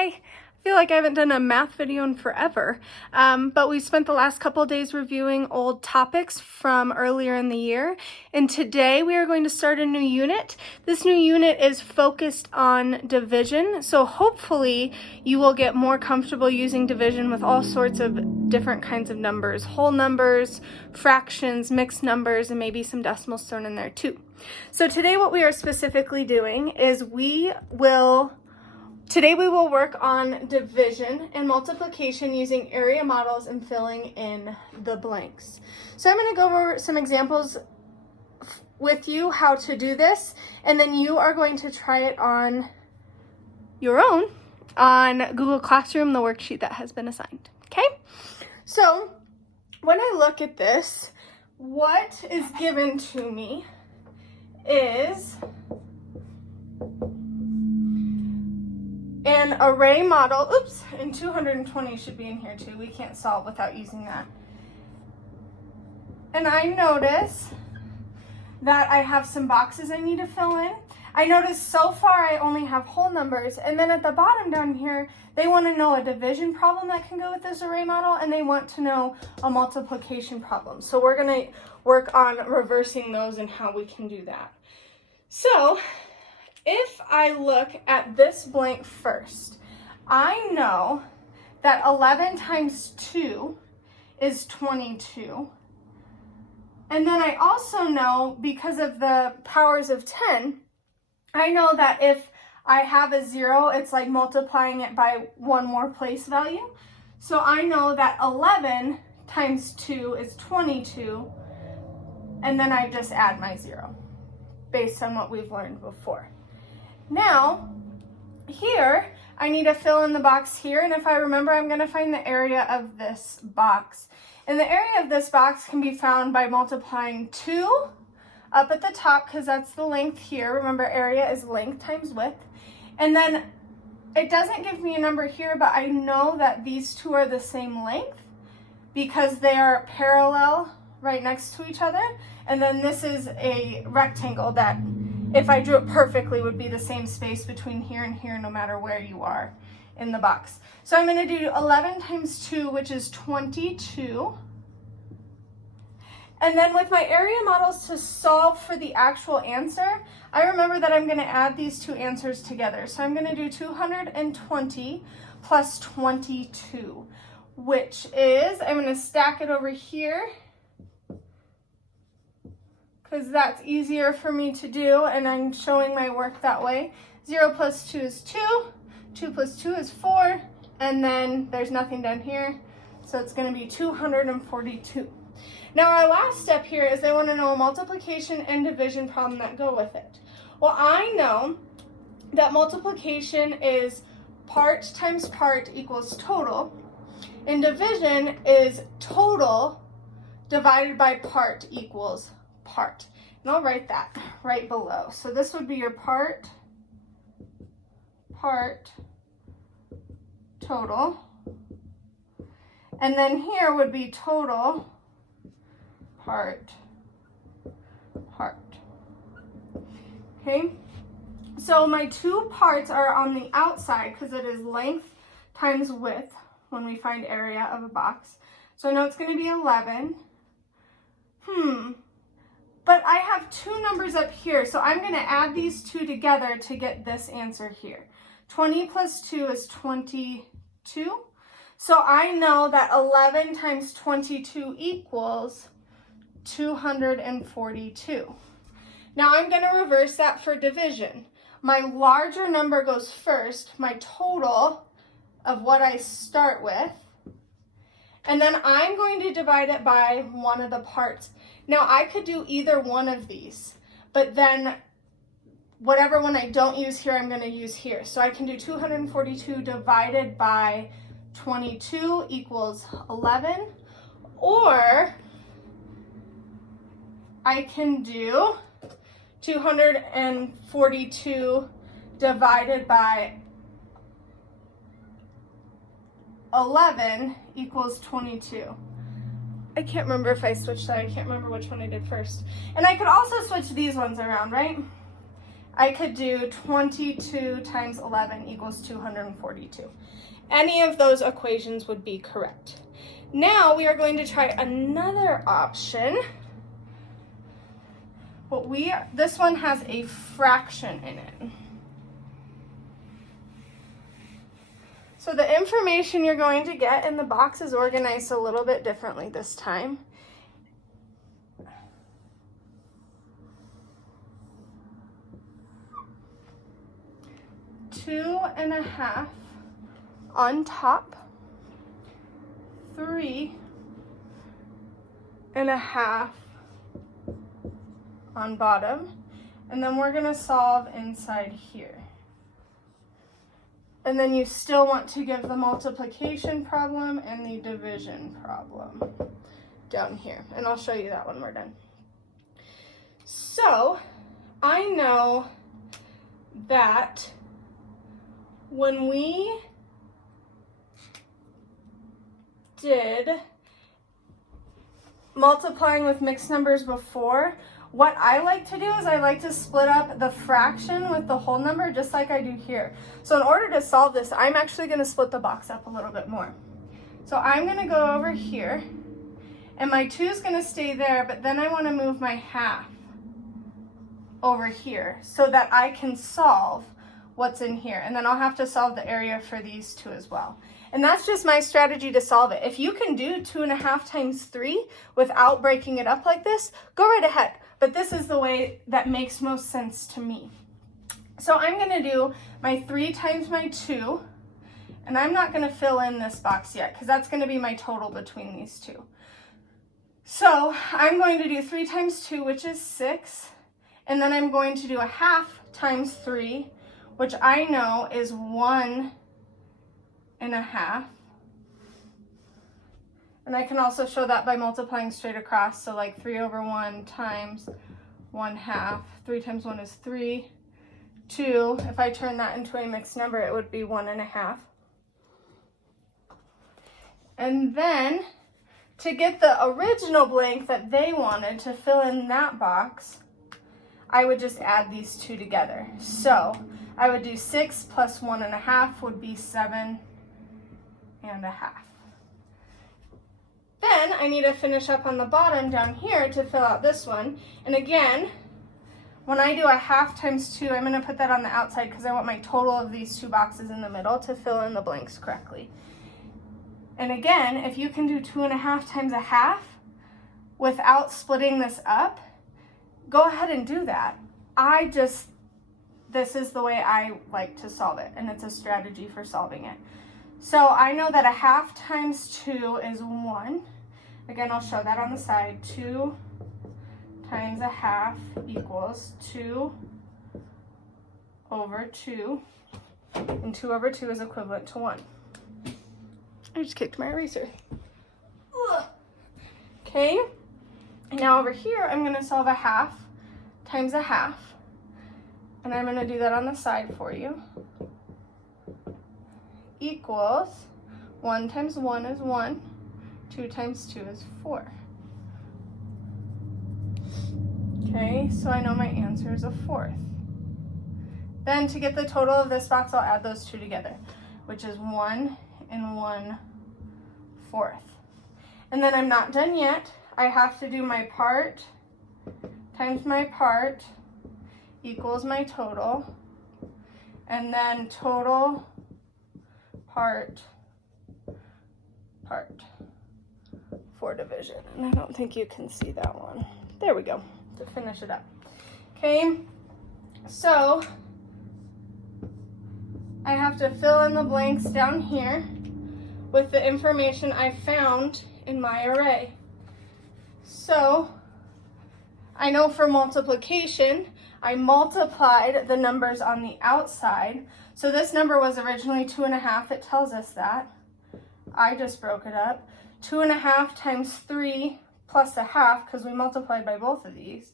Hi! I feel like I haven't done a math video in forever, but we spent the last couple days reviewing old topics from earlier in the year, and today we are going to start a new unit. This new unit is focused on division, so hopefully you will get more comfortable using division with all sorts of different kinds of numbers, whole numbers, fractions, mixed numbers, and maybe some decimals thrown in there too. So today what we are specifically doing is Today we will work on division and multiplication using area models and filling in the blanks. So I'm going to go over some examples with you how to do this, and then you are going to try it on your own on Google Classroom, the worksheet that has been assigned. Okay? So when I look at this, what is given to me is an array model, and 220 should be in here too. We can't solve without using that. And I notice that I have some boxes I need to fill in. I notice so far I only have whole numbers, and then at the bottom down here, they want to know a division problem that can go with this array model, and they want to know a multiplication problem. So we're going to work on reversing those and how we can do that. So if I look at this blank first, I know that 11 times 2 is 22. And then I also know, because of the powers of 10, I know that if I have a 0, it's like multiplying it by one more place value. So I know that 11 times 2 is 22, and then I just add my 0, based on what we've learned before. Now, here, I need to fill in the box here, and if I remember, I'm going to find the area of this box. And the area of this box can be found by multiplying 2 up at the top, because that's the length here. Remember, area is length times width. And then it doesn't give me a number here, but I know that these two are the same length because they are parallel right next to each other. And then this is a rectangle that, if I drew it perfectly, would be the same space between here and here no matter where you are in the box. So I'm going to do 11 times 2, which is 22. And then with my area models to solve for the actual answer, I remember that I'm going to add these two answers together. So I'm going to do 220 plus 22, which is, I'm going to stack it over here, because that's easier for me to do, and I'm showing my work that way. 0 plus 2 is 2, 2 plus 2 is 4, and then there's nothing down here, so it's going to be 242. Now our last step here is they want to know a multiplication and division problem that go with it. Well, I know that multiplication is part times part equals total, and division is total divided by part equals part. And I'll write that right below. So this would be your part total. And then here would be total part. Okay? So my two parts are on the outside because it is length times width when we find area of a box. So I know it's going to be 11. But I have two numbers up here, so I'm going to add these two together to get this answer here. 20 plus 2 is 22. So I know that 11 times 22 equals 242. Now I'm going to reverse that for division. My larger number goes first, my total of what I start with, and then I'm going to divide it by one of the parts. Now I could do either one of these, but then whatever one I don't use here, I'm going to use here. So I can do 242 divided by 22 equals 11, or I can do 242 divided by 11 equals 22. I can't remember if I switched that. I can't remember which one I did first. And I could also switch these ones around, right? I could do 22 times 11 equals 242. Any of those equations would be correct. Now we are going to try another option. But this one has a fraction in it. So the information you're going to get in the box is organized a little bit differently this time. Two and a half on top, 3 and a half on bottom, and then we're gonna solve inside here. And then you still want to give the multiplication problem and the division problem down here, and I'll show you that when we're done. So I know that when we did multiplying with mixed numbers before, what I like to do is I like to split up the fraction with the whole number just like I do here. So in order to solve this, I'm actually going to split the box up a little bit more. So I'm going to go over here, and my 2 is going to stay there, but then I want to move my half over here so that I can solve what's in here. And then I'll have to solve the area for these 2 as well. And that's just my strategy to solve it. If you can do 2.5 times 3 without breaking it up like this, go right ahead. But this is the way that makes most sense to me. So I'm going to do my 3 times my 2, and I'm not going to fill in this box yet because that's going to be my total between these 2. So I'm going to do 3 times 2, which is 6, and then I'm going to do a half times 3, which I know is 1 and a half. And I can also show that by multiplying straight across. So like 3 over 1 times 1/2. 3 times 1 is 3. 2, if I turn that into a mixed number, it would be 1.5. And then to get the original blank that they wanted to fill in that box, I would just add these 2 together. So I would do 6 plus 1.5 would be 7.5. Then I need to finish up on the bottom down here to fill out this one. And again, when I do a half times 2, I'm going to put that on the outside because I want my total of these 2 boxes in the middle to fill in the blanks correctly. And again, if you can do 2.5 times a half without splitting this up, go ahead and do that. This is the way I like to solve it, and it's a strategy for solving it. So I know that a half times 2 is 1. Again, I'll show that on the side. 2 times a half equals 2 over 2. And 2 over 2 is equivalent to 1. I just kicked my eraser. Okay. Now over here, I'm going to solve a half times a half. And I'm going to do that on the side for you. Equals 1 times 1 is 1, 2 times 2 is 4. Okay, so I know my answer is a 4th. Then to get the total of this box, I'll add those 2 together, which is 1 and 1/4. And then I'm not done yet. I have to do my part times my part equals my total, and then total part for division. And I don't think you can see that one. There we go, to finish it up. Okay, so I have to fill in the blanks down here with the information I found in my array. So I know for multiplication, I multiplied the numbers on the outside. So this number was originally 2.5, it tells us that. I just broke it up. 2.5 times 3 plus a half, because we multiplied by both of these.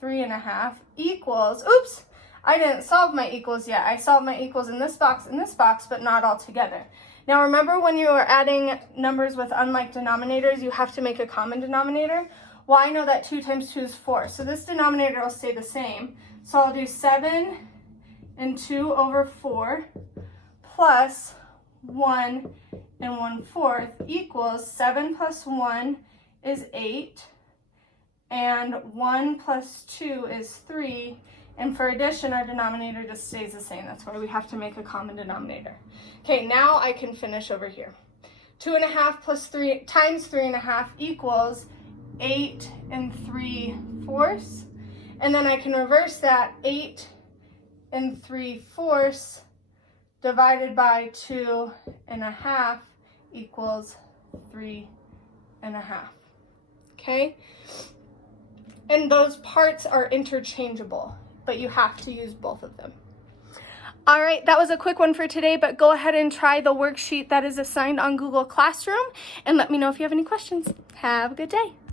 3.5 equals, oops, I didn't solve my equals yet. I solved my equals in this box, but not all together. Now remember when you are adding numbers with unlike denominators, you have to make a common denominator. Well, I know that 2 times 2 is 4, so this denominator will stay the same. So I'll do 7 and 2 over 4 plus 1 and 1/4 equals 7 plus 1 is 8, and 1 plus 2 is 3, and for addition, our denominator just stays the same. That's why we have to make a common denominator. Okay, now I can finish over here. 2.5 plus 3 times 3.5 equals 8 and 3/4, and then I can reverse that. 8 and 3/4 divided by 2.5 equals 3.5. Okay? And those parts are interchangeable, but you have to use both of them. All right, that was a quick one for today, but go ahead and try the worksheet that is assigned on Google Classroom and let me know if you have any questions. Have a good day.